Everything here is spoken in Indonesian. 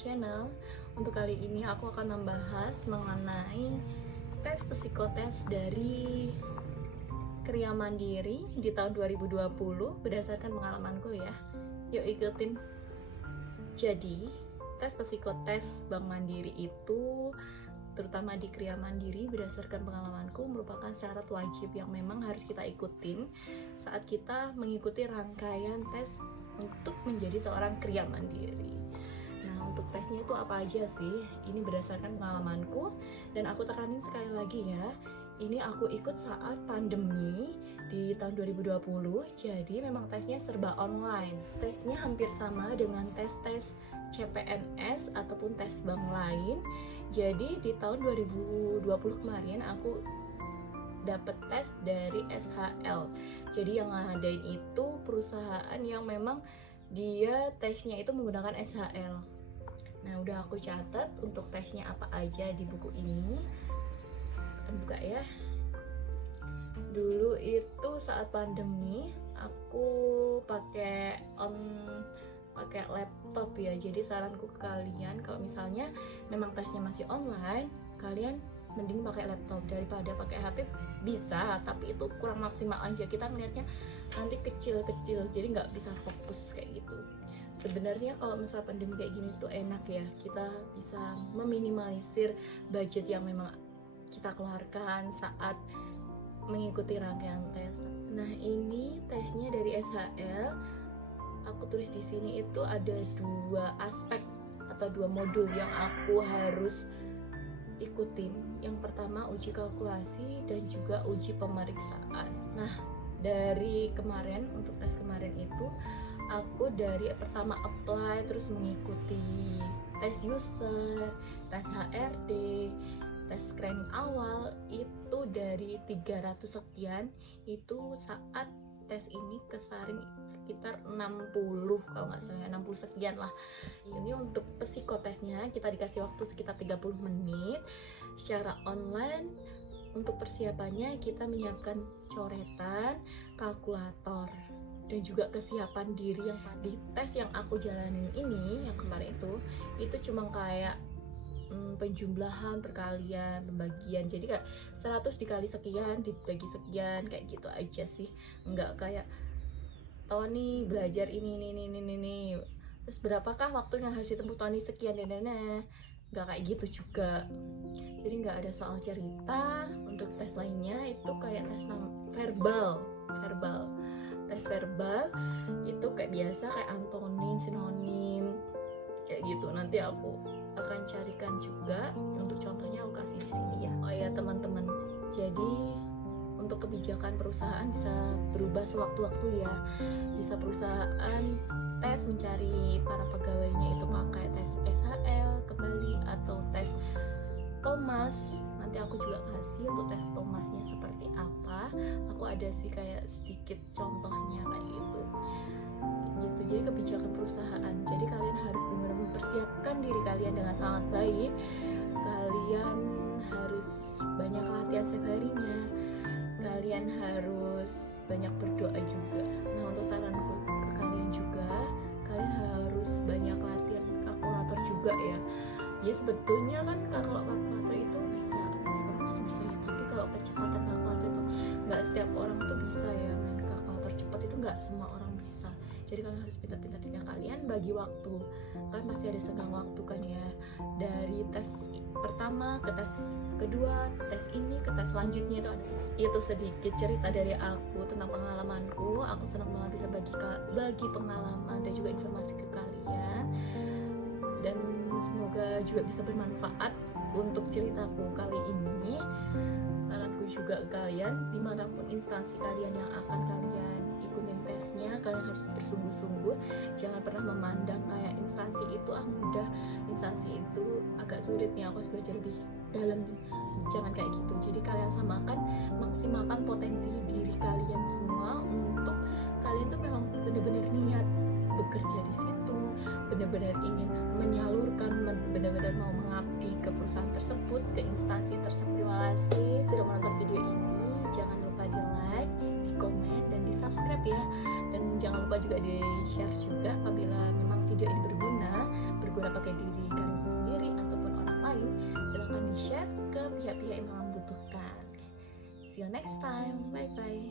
channel. Untuk kali ini aku akan membahas mengenai tes psikotes dari Kriya Mandiri di tahun 2020 berdasarkan pengalamanku ya. Yuk ikutin. Jadi, tes psikotes Bank Mandiri itu terutama di Kriya Mandiri berdasarkan pengalamanku merupakan syarat wajib yang memang harus kita ikutin saat kita mengikuti rangkaian tes untuk menjadi seorang Kriya Mandiri. Nah, untuk tesnya itu apa aja sih? Ini berdasarkan pengalamanku dan aku tekanin sekali lagi ya. Ini aku ikut saat pandemi di tahun 2020, jadi memang tesnya serba online. Tesnya hampir sama dengan tes-tes CPNS ataupun tes bank lain. Jadi di tahun 2020 kemarin aku dapat tes dari SHL. Jadi yang ngadain itu perusahaan yang memang dia tesnya itu menggunakan SHL. Nah, udah aku catat untuk tesnya apa aja di buku ini. Buka ya. Dulu itu saat pandemi aku pakai laptop ya. Jadi saranku ke kalian kalau misalnya memang tesnya masih online, kalian mending pakai laptop daripada pakai HP. Bisa, tapi itu kurang maksimal aja. Kita melihatnya nanti kecil-kecil, jadi nggak bisa fokus kayak gitu. Sebenarnya kalau misalnya pandemi kayak gini tuh enak ya, kita bisa meminimalisir budget yang memang kita keluarkan saat mengikuti rangkaian tes. Nah, ini tesnya dari SHL. Aku tulis di sini itu ada 2 aspek atau 2 modul yang aku harus ikutin. Yang pertama uji kalkulasi dan juga uji pemeriksaan. Nah, dari kemarin untuk tes kemarin itu aku dari pertama apply terus mengikuti tes user, tes HRD, tes screening awal itu dari 300 sekian. Itu saat tes ini kesaring sekitar 60 kalau nggak salah, 60 sekian lah. Ini untuk psikotesnya kita dikasih waktu sekitar 30 menit secara online. Untuk persiapannya kita menyiapkan coretan, kalkulator, dan juga kesiapan diri. Yang di tes yang aku jalanin ini yang kemarin itu cuma kayak penjumlahan, perkalian, pembagian. Jadi kayak 100 dikali sekian dibagi sekian kayak gitu aja sih. Enggak kayak Tony belajar ini. Terus berapakah waktu yang harus ditempuh Tony sekian dan enggak kayak gitu juga. Jadi enggak ada soal cerita. Untuk tes lainnya itu kayak tes verbal. Tes verbal itu kayak biasa kayak antonim, sinonim kayak gitu. Nanti aku akan carikan juga untuk contohnya aku kasih di sini ya. Oh ya teman-teman, jadi untuk kebijakan perusahaan bisa berubah sewaktu-waktu ya. Bisa perusahaan tes mencari para pegawainya itu pakai tes SHL kembali atau tes Thomas. Nanti aku juga kasih untuk tes Thomasnya seperti apa. Aku ada sih kayak sedikit contohnya kayak gitu. Jadi kebijakan perusahaan. Jadi kalian harus benar-benar mempersiapkan diri kalian dengan sangat baik. Kalian harus banyak latihan setiap harinya. Kalian harus banyak berdoa juga. Nah, untuk saranku ke kalian juga, kalian harus banyak latihan kalkulator juga ya. Ya sebetulnya kan kalau kalkulator itu bisa orang masih bisa ya. Tapi kalau kecepatan kalkulator itu nggak setiap orang tuh bisa ya main kalkulator cepat, itu nggak semua orang bisa. Jadi kalian harus pintar-pintar dengan kalian bagi waktu. Kan pasti ada senggang waktu kan ya. Dari tes pertama ke tes kedua, tes ini ke tes selanjutnya itu ada. Itu sedikit cerita dari aku tentang pengalamanku. Aku senang banget bisa bagi pengalaman dan juga informasi ke kalian. Dan semoga juga bisa bermanfaat untuk ceritaku kali ini. Saranku juga ke kalian, dimanapun instansi kalian yang akan kalian ikutin tesnya, kalian harus bersungguh-sungguh. Jangan pernah memandang kayak instansi itu mudah, instansi itu agak sulit nih, aku harus belajar lebih dalam. Jangan kayak gitu. Jadi kalian maksimalkan potensi diri kalian semua untuk kalian tuh memang benar-benar niat bekerja di situ, benar-benar ingin menyalurkan, benar-benar mau mengabdi ke perusahaan tersebut, ke instansi tersebut. Terima kasih sudah menonton video ini. Jangan lupa di like, di komen, dan di subscribe ya. Dan jangan lupa juga di share juga apabila memang video ini berguna berguna pakai diri kalian sendiri ataupun orang lain, silahkan di-share ke pihak-pihak yang memang membutuhkan. See you next time, bye bye.